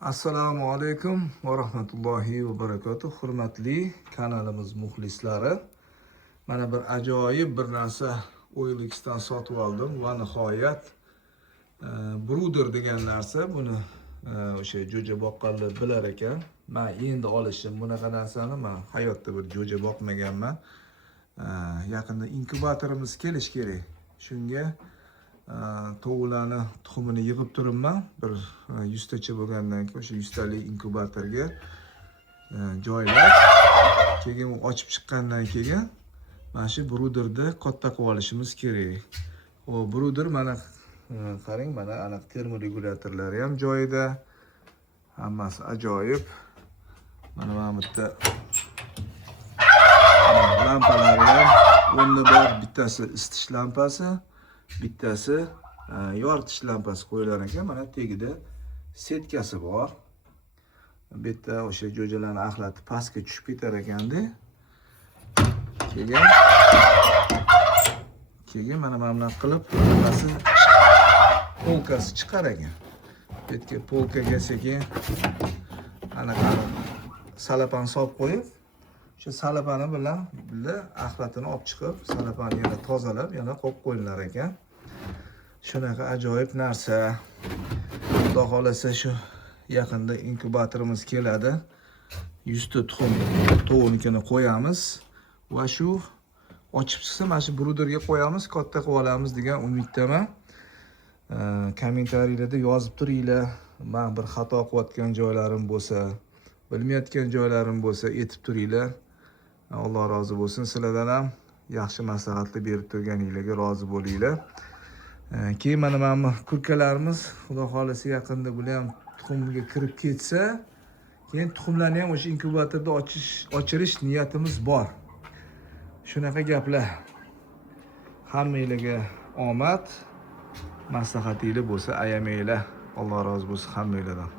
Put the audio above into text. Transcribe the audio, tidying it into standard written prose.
Assalomu alaykum va rahmatullohi va barakatuh. Hurmatli kanalimiz muxlislari. Mana bir ajoyib bir narsa OLXdan sotib oldim va nihoyat Bruder degan narsa. Buni o'sha jo'ja boqqanlar bilar ekan. Men endi olishim bunaqa narsani men hayotda bir jo'ja boqmaganman. Yaqinda inkubatorimiz kelish kerak. Shunga tovuqlarni tuxumini yig'ib turibman. Bir 100 tacha bo'lgandan keyin o'sha 100 talik inkubatorga joylab, keyin ochib chiqqandan keyin mana shu bruderni katta qilib olishimiz kerak. O bruder mana qarang, mana aniq termoregulyatorlari ham joyida. Hammasi ajoyib. Mana bu yerda lampalari ham o'rni bor. Bittasi isitish lampasi, bittasi yoritish lampasi qo'yilgan ekan. Mana tagida setkasi bor. Bu yerda o'sha jo'jalarni axlatib pastga tushib ketar ekanda. Keyin mana bunaqa qilib hammasi polkasi chiqar ekan. Bu yerga polkaga sekin anaqa salapan solib qo'yib, o'sha salapani bilan axlatini olib chiqib, salapani yana tozalab, yana qo'yib qo'yilar ekan. Shunaqa ajoyib narsa. Xudo xolasa shu yaqinda inkubatorimiz keladi. 100 ta tuxum tovuqnikini qo'yamiz va shu ochib chiqsa mana shu bruderga qo'yamiz, katta qilib olamiz degan umiddaman. Kommentariylarda yozib turinglar. Men bir xato qilayotgan joylarim bo'lsa, bilmayotgan joylarim bo'lsa aytib turinglar. Alloh rozi bo'lsin. Sizlardan ham yaxshi maslahatlar berib turganingizga rozi bo'linglar. Keyin mana bu kurkalarimiz xudo xolasa yaqinda bular ham tuxumga kirib ketsa, keyin tuxumlarni ham o'sha inkubatorda ochirish niyatimiz bor. Shunaqa gaplar. Hammangizga omad, maslahatinglar bo'lsa ayamanglar. Alloh rozi bo'lsin hammangizdan.